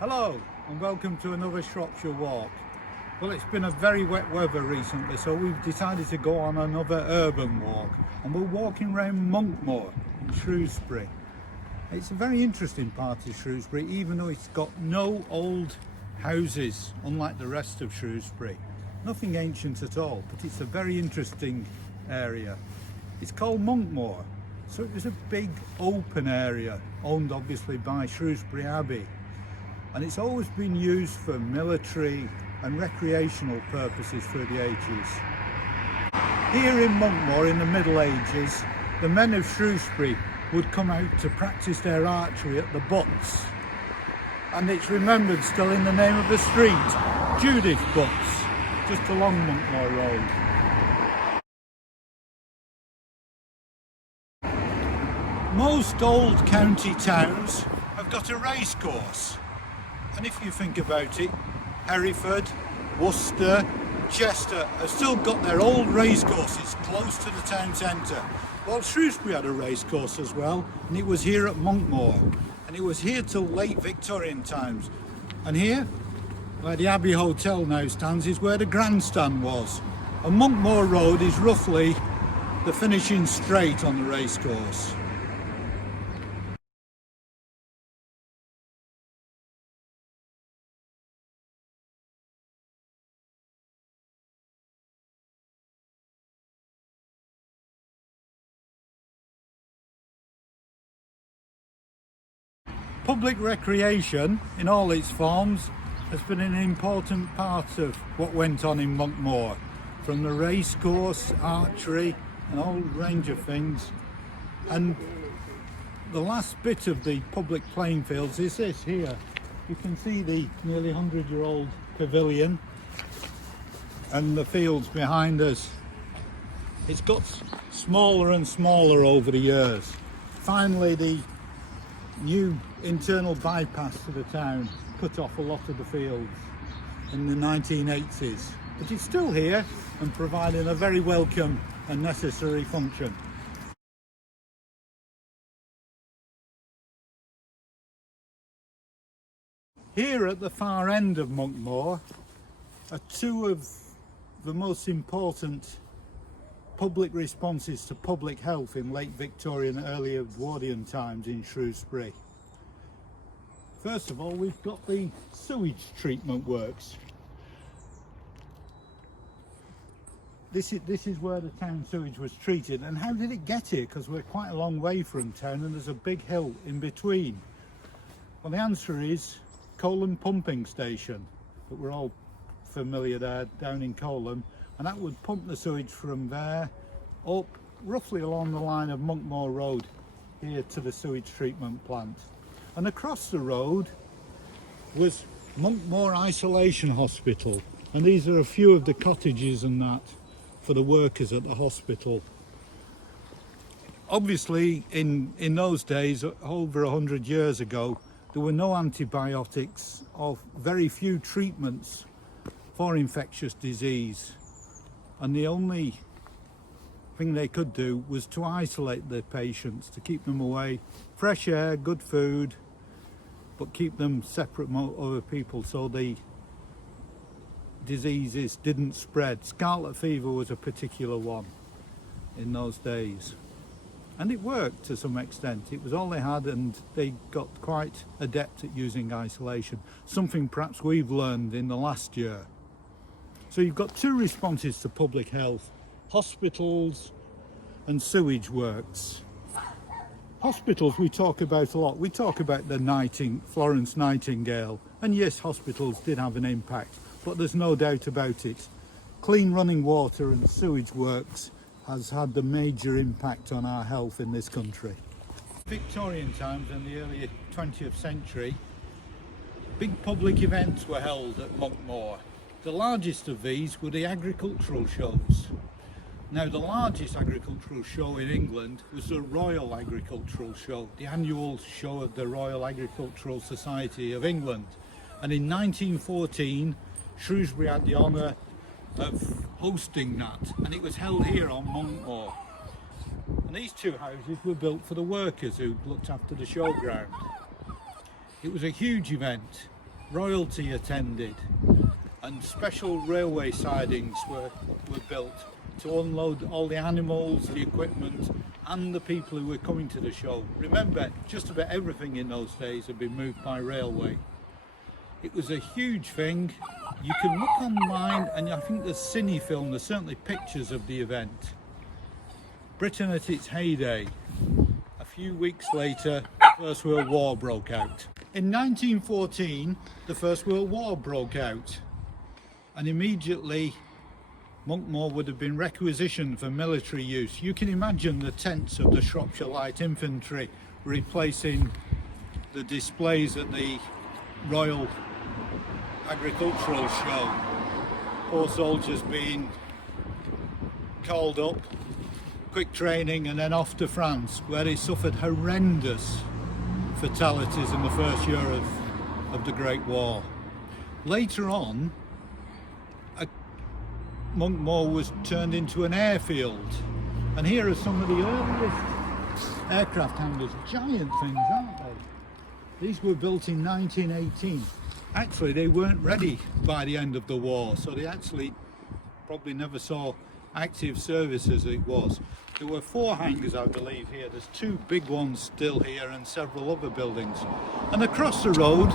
Hello and welcome to another Shropshire walk. Well, it's been a very wet weather recently, so we've decided to go on another urban walk, and we're walking around Monkmoor in Shrewsbury. It's a very interesting part of Shrewsbury, even though it's got no old houses unlike the rest of Shrewsbury. Nothing ancient at all, but it's a very interesting area. It's called Monkmoor, so it was a big open area owned obviously by Shrewsbury Abbey. And it's always been used for military and recreational purposes through the ages. Here in Monkmoor in the Middle Ages, the men of Shrewsbury would come out to practice their archery at the butts. And it's remembered still in the name of the street, Judith Butts, just along Monkmoor Road. Most old county towns have got a racecourse. And if you think about it, Hereford, Worcester, Chester have still got their old racecourses close to the town centre. Well, Shrewsbury had a racecourse as well, and it was here at Monkmoor. And it was here till late Victorian times. And here, where the Abbey Hotel now stands, is where the grandstand was. And Monkmoor Road is roughly the finishing straight on the racecourse. Public recreation in all its forms has been an important part of what went on in Monkmoor, from the racecourse, archery, and a whole range of things. And the last bit of the public playing fields is this here. You can see the nearly 100-year-old pavilion and the fields behind us. It's got smaller and smaller over the years. Finally, the new internal bypass to the town cut off a lot of the fields in the 1980s, but it's still here and providing a very welcome and necessary function. Here at the far end of Monkmoor are two of the most important public responses to public health in late Victorian and early Edwardian times in Shrewsbury. First of all, we've got the sewage treatment works. This is where the town sewage was treated. And how did it get here? Because we're quite a long way from town and there's a big hill in between. Well, the answer is Colham Pumping Station, that we're all familiar there down in Colham. And that would pump the sewage from there up roughly along the line of Monkmoor Road here to the sewage treatment plant. And across the road was Monkmoor Isolation Hospital, and these are a few of the cottages and that for the workers at the hospital. Obviously in those days, over 100 years ago, there were no antibiotics or very few treatments for infectious disease. And the only thing they could do was to isolate the patients, to keep them away, fresh air, good food, but keep them separate from other people so the diseases didn't spread. Scarlet fever was a particular one in those days. And it worked to some extent. It was all they had, and they got quite adept at using isolation, something perhaps we've learned in the last year. So you've got two responses to public health: hospitals and sewage works. Hospitals we talk about a lot. We talk about the Florence Nightingale, and yes, hospitals did have an impact, but there's no doubt about it. Clean running water and sewage works has had the major impact on our health in this country. Victorian times and the early 20th century, big public events were held at Monkmoor. The largest of these were the agricultural shows. Now, the largest agricultural show in England was the Royal Agricultural Show, the annual show of the Royal Agricultural Society of England. And in 1914, Shrewsbury had the honour of hosting that, and it was held here on Monkmoor. And these two houses were built for the workers who looked after the showground. It was a huge event, royalty attended, and special railway sidings were built to unload all the animals, the equipment and the people who were coming to the show. Remember, just about everything in those days had been moved by railway. It was a huge thing. You can look online, and I think there's cine film, there's certainly pictures of the event. Britain at its heyday. A few weeks later, the First World War broke out. In 1914, the First World War broke out, and immediately Monkmoor would have been requisitioned for military use. You can imagine the tents of the Shropshire Light Infantry replacing the displays at the Royal Agricultural Show. Poor soldiers being called up, quick training, and then off to France, where they suffered horrendous fatalities in the first year of the Great War. Later on, Monkmoor was turned into an airfield, and here are some of the earliest aircraft hangars. Giant things, aren't they? These were built in 1918. Actually, they weren't ready by the end of the war, so they actually probably never saw active service as it was. There were 4 hangars, I believe, here. There's 2 big ones still here and several other buildings. And across the road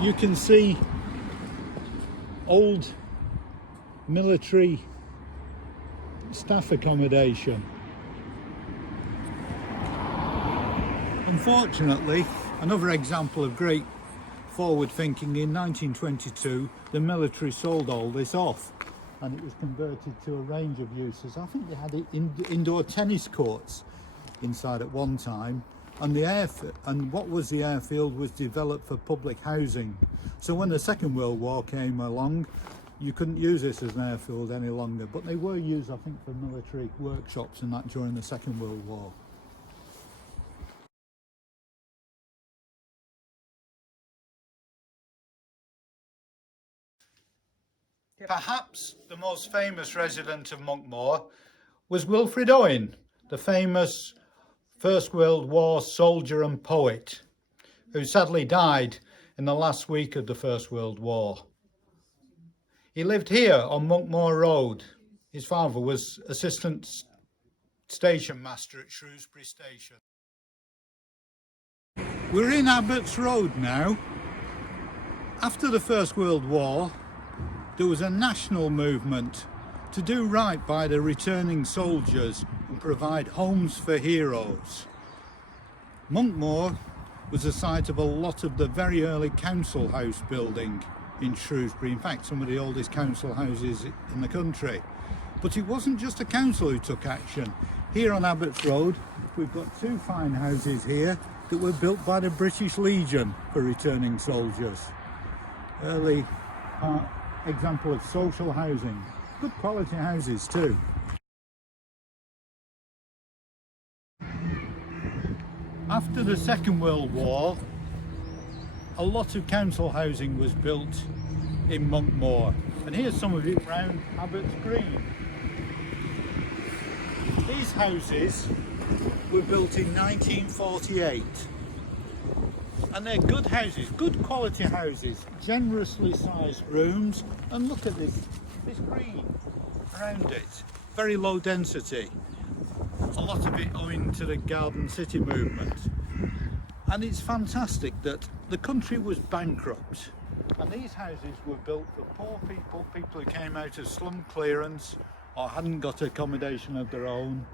you can see old military staff accommodation. Unfortunately, another example of great forward thinking, in 1922 the military sold all this off, and it was converted to a range of uses. I think they had it indoor tennis courts inside at one time, and what was the airfield was developed for public housing. So when the Second World War came along, you couldn't use this as an airfield any longer, but they were used, I think, for military workshops and that during the Second World War. Perhaps the most famous resident of Monkmoor was Wilfred Owen, the famous First World War soldier and poet, who sadly died in the last week of the First World War. He lived here on Monkmoor Road. His father was assistant station master at Shrewsbury station. We're in Abbots Road now. After the First World War, there was a national movement to do right by the returning soldiers and provide homes for heroes. Monkmoor was the site of a lot of the very early council house building in Shrewsbury. In fact, some of the oldest council houses in the country. But it wasn't just the council who took action. Here on Abbots Road, we've got 2 fine houses here that were built by the British Legion for returning soldiers. Early example of social housing. Good quality houses too. After the Second World War, a lot of council housing was built in Monkmoor, and here's some of it round Abbey Green. These houses were built in 1948, and they're good houses, good quality houses, generously sized rooms, and look at this green around it, very low density, a lot of it owing to the Garden City movement. And it's fantastic that the country was bankrupt, and these houses were built for poor people, people who came out of slum clearance or hadn't got accommodation of their own.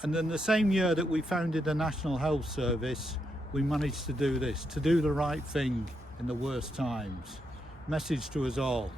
And then the same year that we founded the National Health Service, we managed to do this, to do the right thing in the worst times. Message to us all.